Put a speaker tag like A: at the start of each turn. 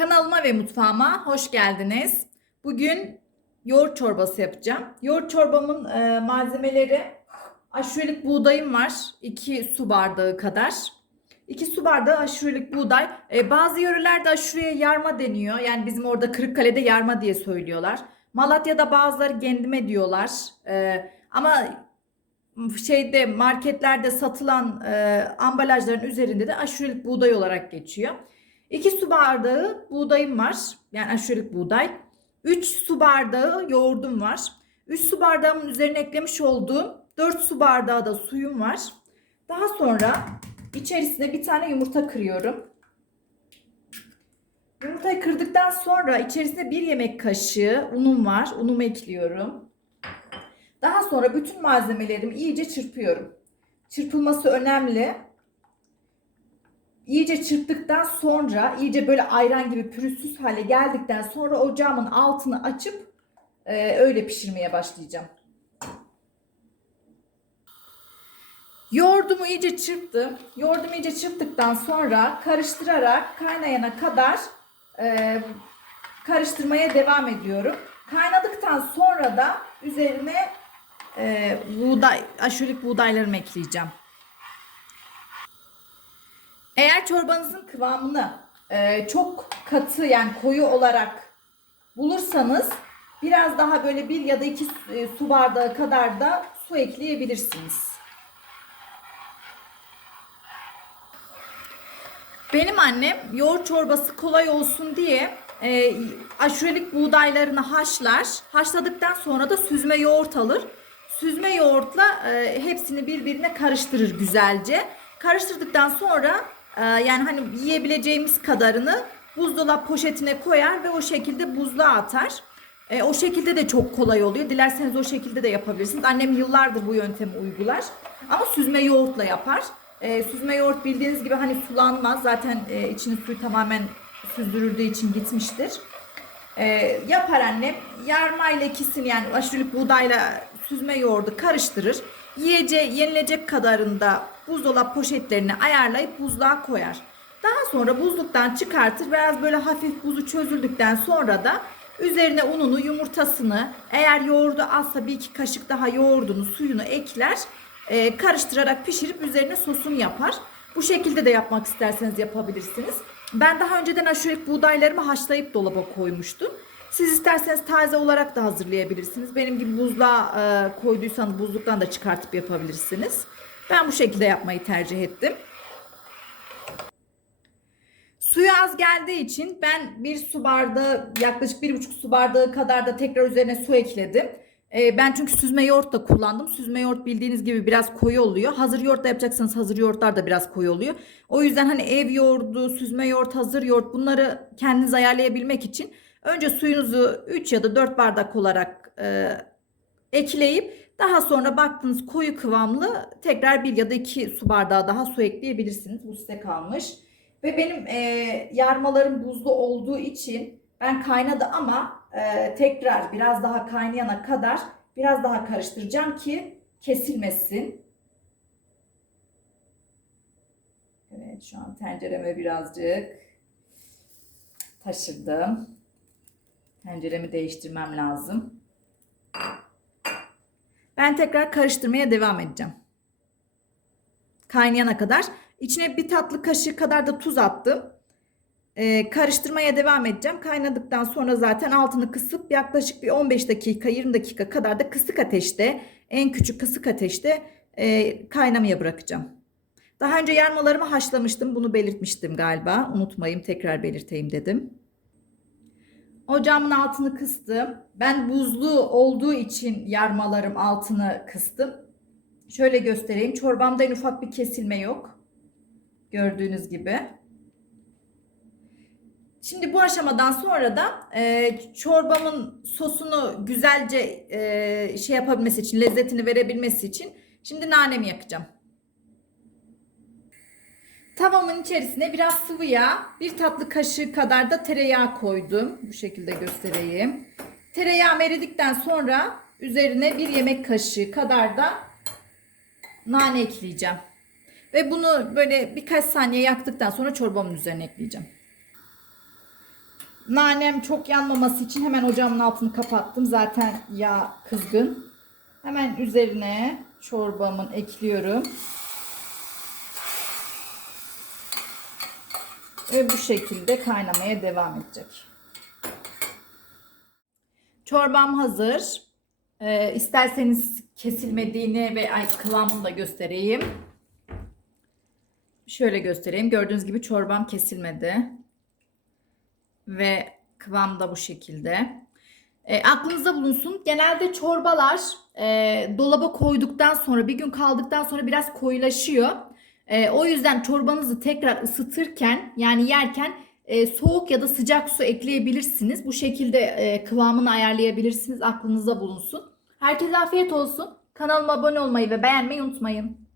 A: Kanalıma ve mutfağıma hoş geldiniz. Bugün yoğurt çorbası yapacağım. Yoğurt çorbamın e, malzemeleri aşurelik buğdayım var. 2 su bardağı kadar. 2 su bardağı aşurelik buğday. E, bazı yörelerde aşureye yarma deniyor. Yani bizim orada Kırıkkale'de yarma diye söylüyorlar. Malatya'da bazıları gendime diyorlar. E, ama şeyde marketlerde satılan e, ambalajların üzerinde de aşurelik buğday olarak geçiyor. 2 su bardağı buğdayım var. Yani aşurelik buğday. 3 su bardağı yoğurdum var. 3 su bardağımın üzerine eklemiş olduğum 4 su bardağı da suyum var. Daha sonra içerisine bir tane yumurta kırıyorum. Yumurtayı kırdıktan sonra içerisine bir yemek kaşığı unum var. Unumu ekliyorum. Daha sonra bütün malzemelerimi iyice çırpıyorum. Çırpılması önemli. İyice çırptıktan sonra iyice böyle ayran gibi pürüzsüz hale geldikten sonra ocağımın altını açıp e, öyle pişirmeye başlayacağım. Yoğurdumu iyice çırptım. Yoğurdumu iyice çırptıktan sonra karıştırarak kaynayana kadar e, karıştırmaya devam ediyorum. Kaynadıktan sonra da üzerine e, buğday, aşurelik buğdaylarımı ekleyeceğim. Eğer çorbanızın kıvamını e, çok katı yani koyu olarak bulursanız biraz daha böyle bir ya da iki e, su bardağı kadar da su ekleyebilirsiniz. Benim annem yoğurt çorbası kolay olsun diye e, aşurelik buğdaylarını haşlar. Haşladıktan sonra da süzme yoğurt alır. Süzme yoğurtla e, hepsini birbirine karıştırır güzelce. Karıştırdıktan sonra yani hani yiyebileceğimiz kadarını buzdolap poşetine koyar ve o şekilde buzluğa atar. E, o şekilde de çok kolay oluyor. Dilerseniz o şekilde de yapabilirsiniz. Annem yıllardır bu yöntemi uygular. Ama süzme yoğurtla yapar. E, süzme yoğurt bildiğiniz gibi hani sulanmaz. Zaten e, içinin suyu tamamen süzdürüldüğü için gitmiştir. E, yapar annem. Yarma ile ikisini yani aşurelik buğdayla süzme yoğurdu karıştırır. Yiyece yenilecek kadarında buzdolap poşetlerini ayarlayıp buzluğa koyar. Daha sonra buzluktan çıkartır. Biraz böyle hafif buzu çözüldükten sonra da üzerine ununu, yumurtasını, eğer yoğurdu azsa bir iki kaşık daha yoğurdunu, suyunu ekler. e, karıştırarak pişirip üzerine sosunu yapar. Bu şekilde de yapmak isterseniz yapabilirsiniz. Ben daha önceden aşurelik buğdaylarımı haşlayıp dolaba koymuştum. Siz isterseniz taze olarak da hazırlayabilirsiniz. Benim gibi buzluğa e, koyduysanız buzluktan da çıkartıp yapabilirsiniz. Ben bu şekilde yapmayı tercih ettim. Suyu az geldiği için ben bir su bardağı yaklaşık bir buçuk su bardağı kadar da tekrar üzerine su ekledim. Ee, ben çünkü süzme yoğurt da kullandım. Süzme yoğurt bildiğiniz gibi biraz koyu oluyor. Hazır yoğurt da yapacaksanız hazır yoğurtlar da biraz koyu oluyor. O yüzden hani ev yoğurdu, süzme yoğurt, hazır yoğurt bunları kendiniz ayarlayabilmek için önce suyunuzu 3 ya da 4 bardak olarak e, ekleyip daha sonra baktığınız koyu kıvamlı tekrar bir ya da iki su bardağı daha su ekleyebilirsiniz. Bu size kalmış. Ve benim e, yarmalarım buzlu olduğu için ben kaynadı ama e, tekrar biraz daha kaynayana kadar biraz daha karıştıracağım ki kesilmesin. Evet şu an tencereme birazcık taşırdım. Tenceremi değiştirmem lazım. Ben tekrar karıştırmaya devam edeceğim. Kaynayana kadar. İçine bir tatlı kaşığı kadar da tuz attım. Ee, karıştırmaya devam edeceğim. Kaynadıktan sonra zaten altını kısıp yaklaşık bir 15 dakika 20 dakika kadar da kısık ateşte en küçük kısık ateşte e, kaynamaya bırakacağım. Daha önce yarmalarımı haşlamıştım. Bunu belirtmiştim galiba. Unutmayayım tekrar belirteyim dedim. Ocağımın altını kıstım. Ben buzlu olduğu için yarmalarım altını kıstım. Şöyle göstereyim. Çorbamda en ufak bir kesilme yok. Gördüğünüz gibi. Şimdi bu aşamadan sonra da e, çorbamın sosunu güzelce e, şey yapabilmesi için, lezzetini verebilmesi için şimdi nanemi yakacağım. Tavamın içerisine biraz sıvı yağ, bir tatlı kaşığı kadar da tereyağı koydum. Bu şekilde göstereyim. Tereyağı eridikten sonra üzerine bir yemek kaşığı kadar da nane ekleyeceğim. Ve bunu böyle birkaç saniye yaktıktan sonra çorbamın üzerine ekleyeceğim. Nanem çok yanmaması için hemen ocağımın altını kapattım. Zaten yağ kızgın. Hemen üzerine çorbamın ekliyorum. Ve bu şekilde kaynamaya devam edecek. Çorbam hazır. Ee, isterseniz kesilmediğini ve ay, kıvamını da göstereyim. Şöyle göstereyim. Gördüğünüz gibi çorbam kesilmedi. Ve kıvam da bu şekilde. E, aklınızda bulunsun. Genelde çorbalar e, dolaba koyduktan sonra bir gün kaldıktan sonra biraz koyulaşıyor. E, o yüzden çorbanızı tekrar ısıtırken yani yerken e, soğuk ya da sıcak su ekleyebilirsiniz. Bu şekilde e, kıvamını ayarlayabilirsiniz. Aklınızda bulunsun. Herkese afiyet olsun. Kanalıma abone olmayı ve beğenmeyi unutmayın.